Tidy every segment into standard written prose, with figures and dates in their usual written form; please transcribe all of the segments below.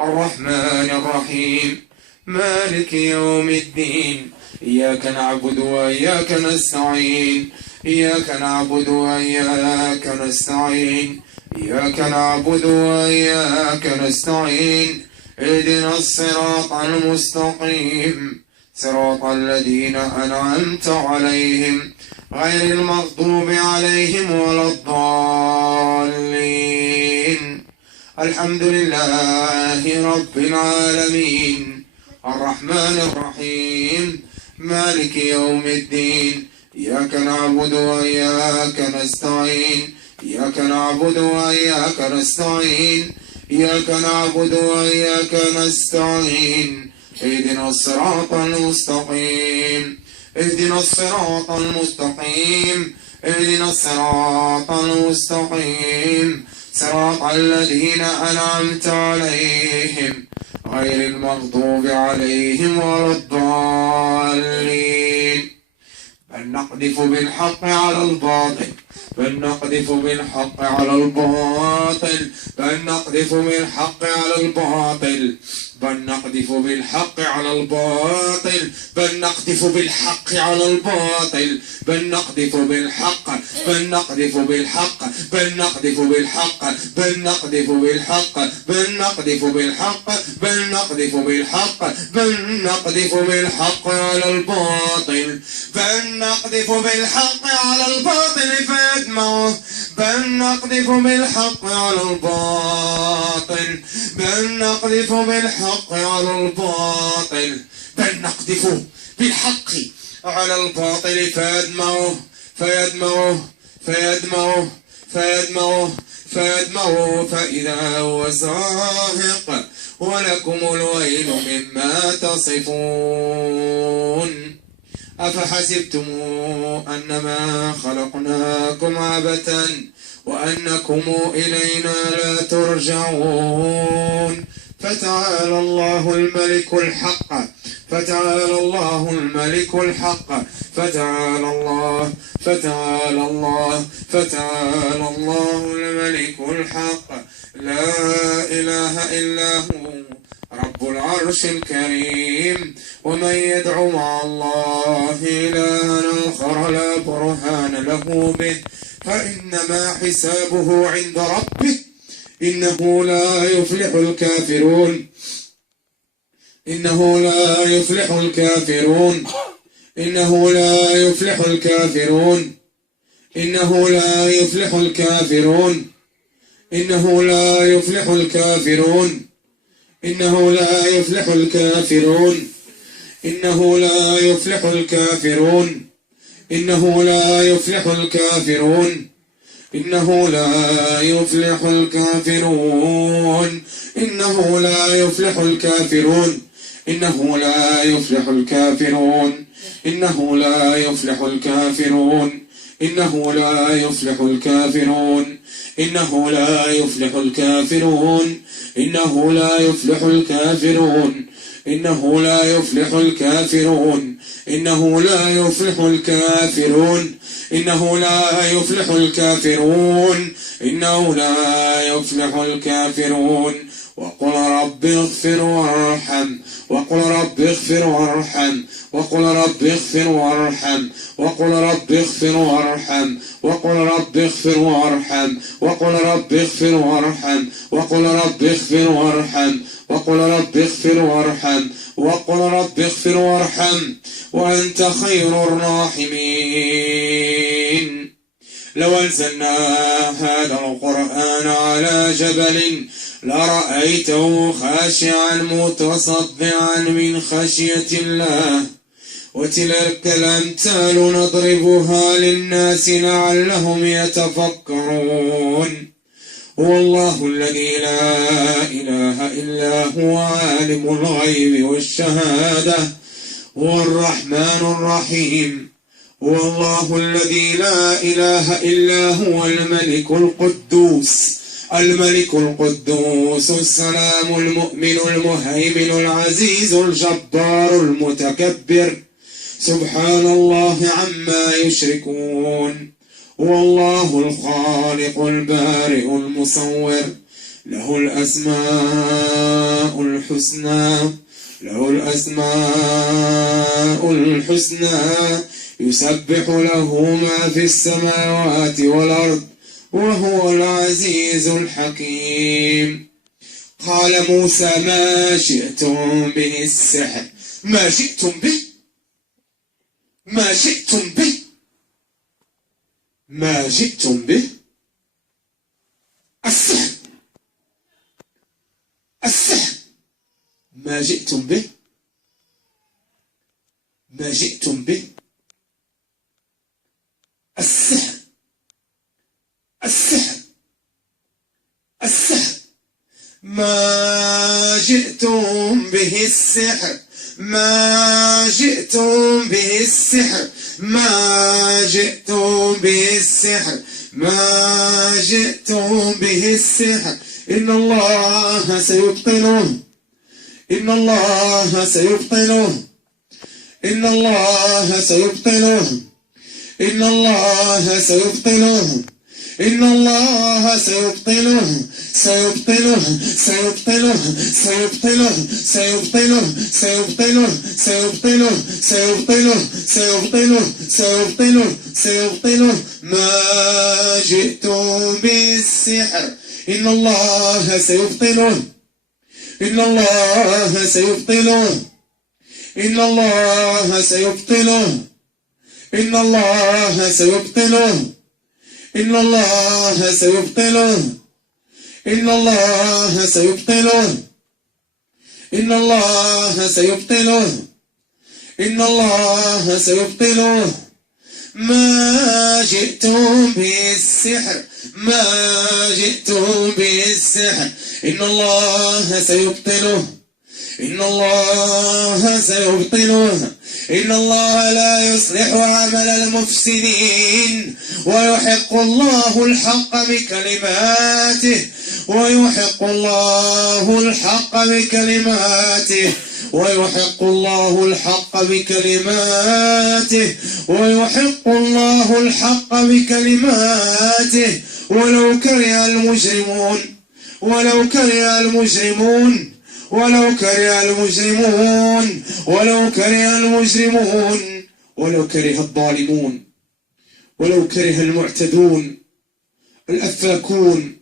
الرحمن الرحيم مالك يوم الدين إياك نعبد وإياك نستعين إياك نعبد وإياك نستعين إياك نعبد وإياك نستعين اهدنا الصراط المستقيم صراط الذين أنعمت عليهم غير المغضوب عليهم ولا الضالين. الحمد لله رب العالمين الرحمن الرحيم مالك يوم الدين إياك نعبد وإياك نستعين إياك نعبد وإياك نستعين إياك نعبد وإياك نستعين اهدنا الصراط المستقيم اهدنا الصراط المستقيم اهدنا الصراط المستقيم صراط الذين أنعمت عليهم غير المغضوب عليهم ولا الضالين. بل نقذف بالحق على الباطل بل نقذف بالحق على الباطل بل نقذف بالحق على الباطل بل نقذف بالحق على الباطل بل نقذف بالحق على الباطل بل نقذف بالحق بل نقذف بالحق بل نقذف بالحق بل نقذف بالحق بل نقذف بالحق بل نقذف بالحق بل نقذف بالحق على الباطل بل نقذف بالحق على الباطل فيدمغه بل نقذف بالحق على الباطل بل نقذف بالحق على الباطل بل نقذف بالحق على الباطل فيدمغه فيدمغه فيدمغه فيدمغه فيدمغه فإذا هو زاهق ولكم الويل مما تصفون. أفحسبتم أنما خلقناكم عبثا وأنكم إلينا لا ترجعون. فتعالى الله الملك الحق فتعالى الله الملك الحق فتعالى الله فتعالى الله فتعالى الله الملك الحق لا إله إلا هو رب العرش الكريم. ومن يدعو مع الله إلها آخر لا برهان له به فإنما حسابه عند ربه إنه لا يفلح الكافرون إنه لا يفلح الكافرون إنه لا يفلح الكافرون إنه لا يفلح الكافرون إنه لا يفلح الكافرون إنه لا يفلح الكافرون إنه لا يفلح الكافرون إنه لا يفلح الكافرون إنه لا يفلح الكافرون إنه لا يفلح الكافرون إنه لا يفلح الكافرون إنه لا يفلح الكافرون إنه لا يفلح الكافرون إنه لا يفلح الكافرون إنه لا يفلح الكافرون إنه لا يفلح الكافرون إنه لا يفلح الكافرون إنه لا يفلح الكافرون إنه لا يفلح الكافرون. وقل رب اغفر وارحم وقل رب اغفر وارحم وقل رب اغفر وارحم وقل رب اغفر وارحم وقل رب اغفر وارحم وقل رب اغفر وارحم وقل رب اغفر وارحم وقل رب اغفر وارحم وقل رب اغفر وارحم وأنت خير الراحمين. لو أنزلنا هذا القرآن على جبل لرأيته خاشعا متصدعا من خشية الله وتلك الأمثال نضربها للناس لعلهم يتفكرون. هو الله الذي لا إله إلا هو عالم الغيب والشهادة هو الرحمن الرحيم. هو الله الذي لا إله إلا هو الملك القدوس السلام المؤمن المهيمن العزيز الجبار المتكبر سبحان الله عما يشركون. هو الله الخالق البارئ المصور له الأسماء الحسنى له الأسماء الحسنى يسبح له ما في السماوات والأرض وهو العزيز الحكيم. قال موسى ما شئتم به السحر ما شئتم به ما شئتم به ما جئتم به السحر السحر ما جئتم به ما جئتم به السحر السحر السحر ما جئتم به السحر ما جئتم به السحر ما جئتم به السحر ما جئتم به السحر إن الله سيبطله إن الله سيبطله إن الله سيبطله إن الله سيبطله إن الله سيبطله سيبطله سيبطله سيبطله سيبطله سيبطله سيبطله سيبطله سيبطله سيبطله سيبطله ما جئتم بالسحر إن الله سيبطله إن الله سيبطله إن الله سيبطله إن الله سيبطله إن الله سيبطله إن الله سيبطله إن الله سيبطله إن الله سيبطله ما جئتم بالسحر ما جئتم بالسحر إن الله سيبطله إن الله سيبطله إن الله لا يصلح عمل المفسدين ويحق الله الحق بكلماته ويحق الله الحق بكلماته ويحق الله الحق بكلماته ويحق الله الحق بكلماته ولو كره المجرمون ولو كره المجرمون ولو كره المجرمون ولو كره المجرمون ولو كره الظالمون ولو كره المعتدون الأفاكون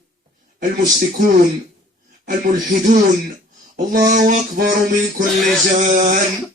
المشركون الملحدون. الله أكبر من كل جان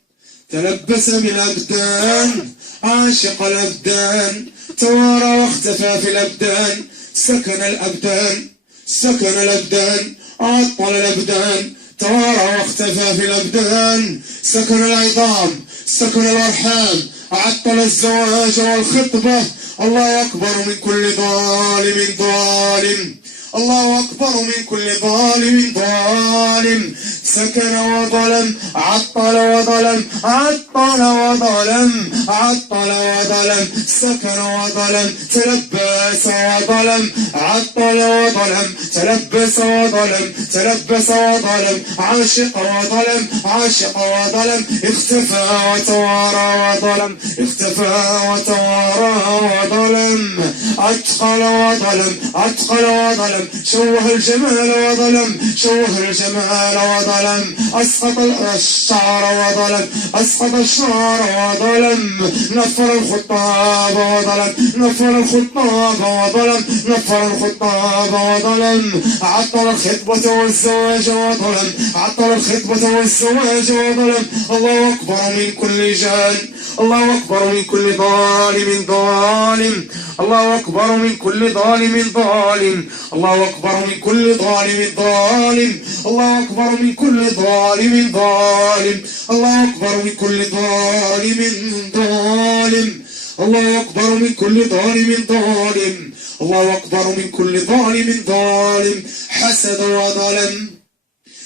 تلبس بالأبدان عاشق الأبدان توارى واختفى في الأبدان سكن الأبدان سكن الأبدان عطل الأبدان توارى واختفى في الأبدان سكن العظام سكن الأرحام عطل الزواج والخطبة. الله أكبر من كل ظالم ظالم الله أكبر من كل ظالم ظالم سكن وظلم عطل وظلم عطل وظلم عطل وظلم سكن وظلم تلبس وظلم عطل وظلم تلبس وظلم تلبس وظلم عاشق وظلم عاشق وظلم اختفى وتوارى وظلم اختفى وتوارى وظلم أتقل وظلم أتقل وظلم شوه الجمال وظلم شوه الجمال وظلم أسقط الشعر وظلم أسقط الشعر وظلم نفر الخطاب وظلم نفر الخطاب وظلم نفر الخطاب وظلم عطل الخطبة والزواج وظلم عطل الخطبة والزواج وظلم. الله أكبر من كل جان الله أكبر من كل ظالم ظالم الله أكبر من كل ظالم ظالم الله أكبر من كل ظالم ظالم الله أكبر من كل ظالم ظالم الله أكبر من كل ظالم ظالم الله أكبر من كل ظالم ظالم الله أكبر من كل ظالم ظالم حسد وظلم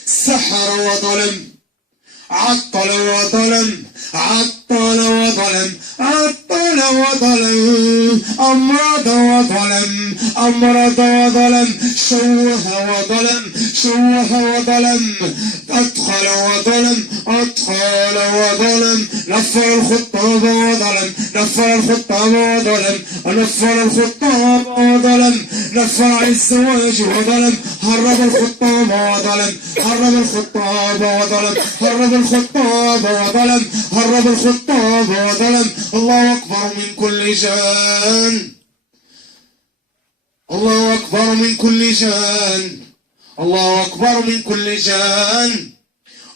سحر وظلم عطل وظلم عطل عطل وظلم، عطل وظلم، أمرض وظلم، أمرض وظلم، شوه وظلم، شوه وظلم، أدخل وظلم، أدخل وظلم، نفر الخطاب وظلم، نفر الخطاب وظلم، نفر الخطاب وظلم، نفر عن الزواج وظلم، هرب الخطاب وظلم، هرب الخطاب وظلم، هرب الخطاب وظلم، هرب الخطاب وظلم. الله أكبر من كل جان، الله أكبر من كل جان، الله أكبر من كل جان،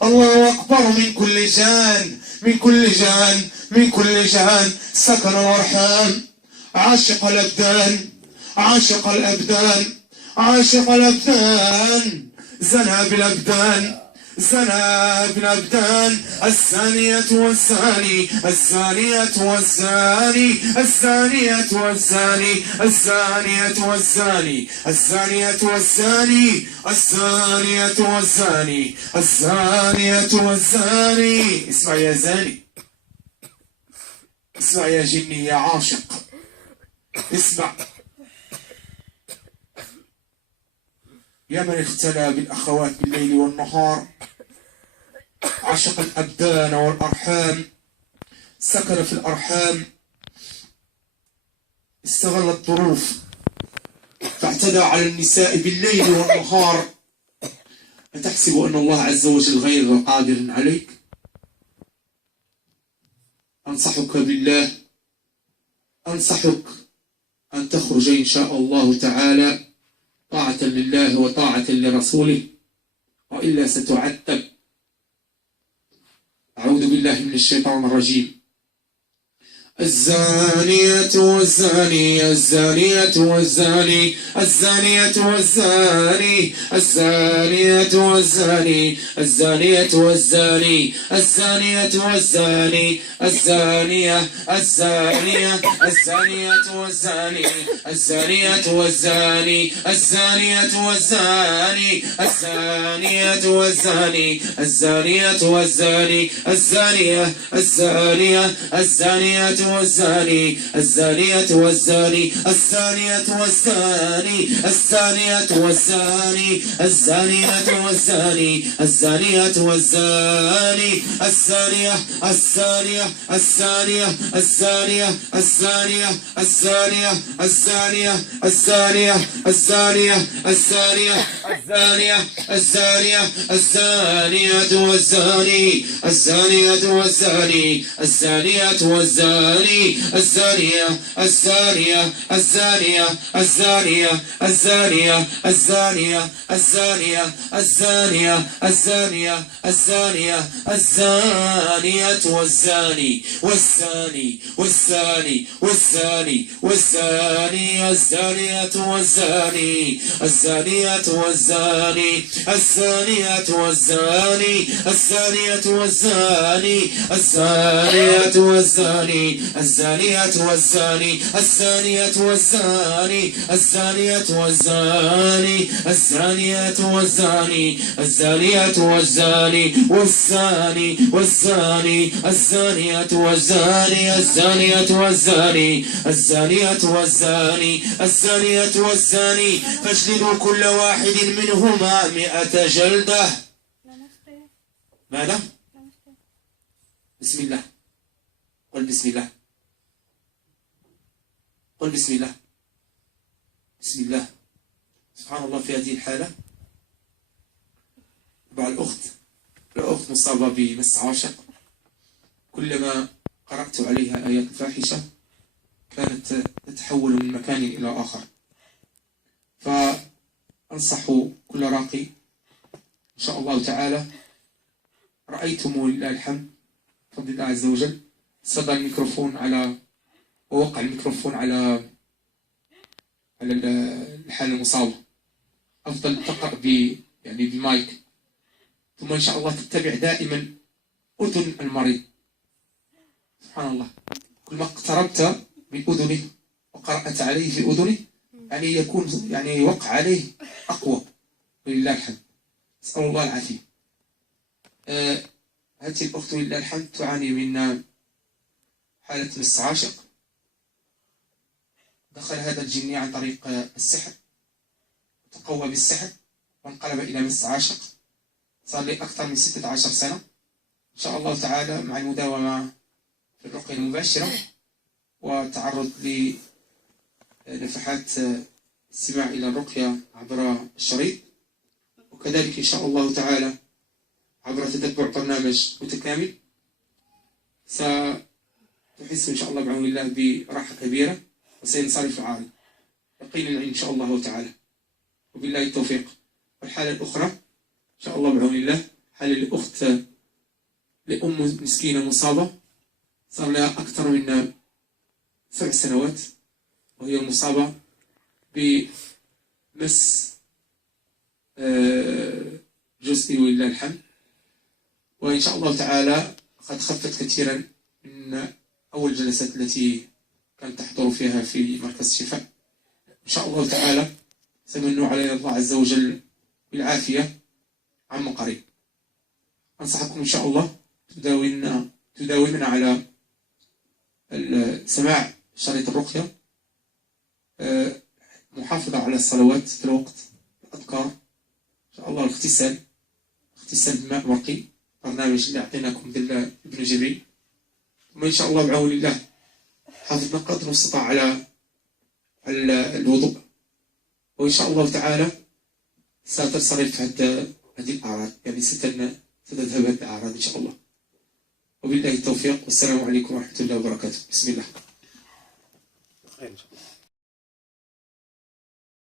الله أكبر من كل جان، من كل جان، من كل جان. سكن الأرحام، عاشق الأبدان، عاشق الأبدان، عاشق الأبدان، زنى بالأبدان، زنى بالأبدان. الزانية والزاني، الزانية والزاني، الزانية والزاني، الزانية والزاني، الزانية والزاني، الزانية والزاني، الزانية والزاني. اسمع يا زاني، اسمع يا جني يا عاشق، اسمع يا من اختلى بالأخوات بالليل والنهار، عشق الأبدان والأرحام، سكن في الأرحام، استغل الظروف فاعتدى على النساء بالليل والنهار. أتحسب أن الله عز وجل غير قادر عليك؟ أنصحك بالله، أنصحك أن تخرج إن شاء الله تعالى طاعة لله وطاعة لرسوله، وإلا ستعذب. أعوذ بالله من الشيطان الرجيم. الزانية والزاني، الزانية والزاني، الزانية والزاني، الزانية والزاني، الزانية والزاني، الزانية والزاني، الزانية، الزانية، الزانية والزاني، الزانية والزاني، الزانية والزاني، الزانية والزاني، الزانية والزاني، الزانية، الزانية، الزانية والزاني، الزانية والزاني، الزانية والزاني، الزانية والزاني، الزانية والزاني، الزانية والزاني، الزانية، الزانية، الزانية، الزانية، الزانية، الزانية، الزانية، الزانية، الزانية، الزانية، الزانية، الزانية، الزانية والزاني، الزانية والزاني، الزانية والزاني، الزانية، الزانية، الزانية، الزانية، الزانية، الزانية، الزانية، الزانية، الزانية، الزانية، الزانية والزاني، والزاني، والزاني، والزاني، والزاني، الزانية والزاني، الزانية والزاني، الزانية والزاني، الزانية والزاني، الزانية والزاني، الزانية والزاني، الزانية والزاني، الزانية والزاني، الزانية والزاني، الزانية والزاني، والزاني، والزاني، الزانية والزاني، الزانية والزاني، الزانية والزاني، الزانية والزاني، فاجلدوا كل واحد منهما 100 جلدة. ماذا؟ بسم الله، قل بسم الله، قل بسم الله، بسم الله. سبحان الله. في هذه الحالة مع الأخت مصابة بمس عاشق، كلما قرأت عليها آيات فاحشة كانت تتحول من مكان إلى آخر. فأنصح كل راقي إن شاء الله تعالى، رأيتم ولله الحمد بفضل الله عز وجل، صدى الميكروفون على ووقع الميكروفون على الحالة المصابة. أفضل تقرأ يعني بمايك، ثم إن شاء الله تتبع دائما أذن المريض. سبحان الله، كلما اقتربت من أذنه وقرأت عليه في أذنه يعني يكون يعني وقع عليه أقوى. ولله الحمد، أسأل الله العافية. هذه الأخت ولله الحمد تعاني من حالة مس عاشق. دخل هذا الجني عن طريق السحر، تقوى بالسحر وانقلب إلى مس عاشق. صار لي أكثر من 16 سنة إن شاء الله تعالى، مع المداومة في الرقية المباشرة وتعرض لنفحات استماع إلى الرقية عبر الشريط، وكذلك إن شاء الله تعالى عبر تتبع برنامج متكامل ستحس إن شاء الله بعون الله براحة كبيرة، وسينصرف العارض يقينا إن شاء الله تعالى، وبالله التوفيق. والحالة الأخرى إن شاء الله بعون الله حالة الأخت لأم مسكينة مصابة صار لها أكثر من 7 سنوات، وهي مصابة بمس جزئي ولله الحمد، وإن شاء الله تعالى قد خفت كثيرا من أول جلسات التي كانت تحضر فيها في مركز الشفاء. إن شاء الله تعالى سمن علينا الله عز وجل بالعافية عما قريب. أنصحكم إن شاء الله تداومنا على سماع شريط الرقية، محافظة على الصلوات في الوقت، الأذكار إن شاء الله، الاغتسال بماء مرقي، برنامج اللي أعطيناكم ذل ابن جبريل. ثم إن شاء الله بعون الله حافظنا قدر المستطاع على الوضوء، وإن شاء الله تعالى ستنصرف هذه الأعراض، يعني ستذهب هذه الأعراض إن شاء الله، وبالله التوفيق. والسلام عليكم ورحمة الله وبركاته. بسم الله.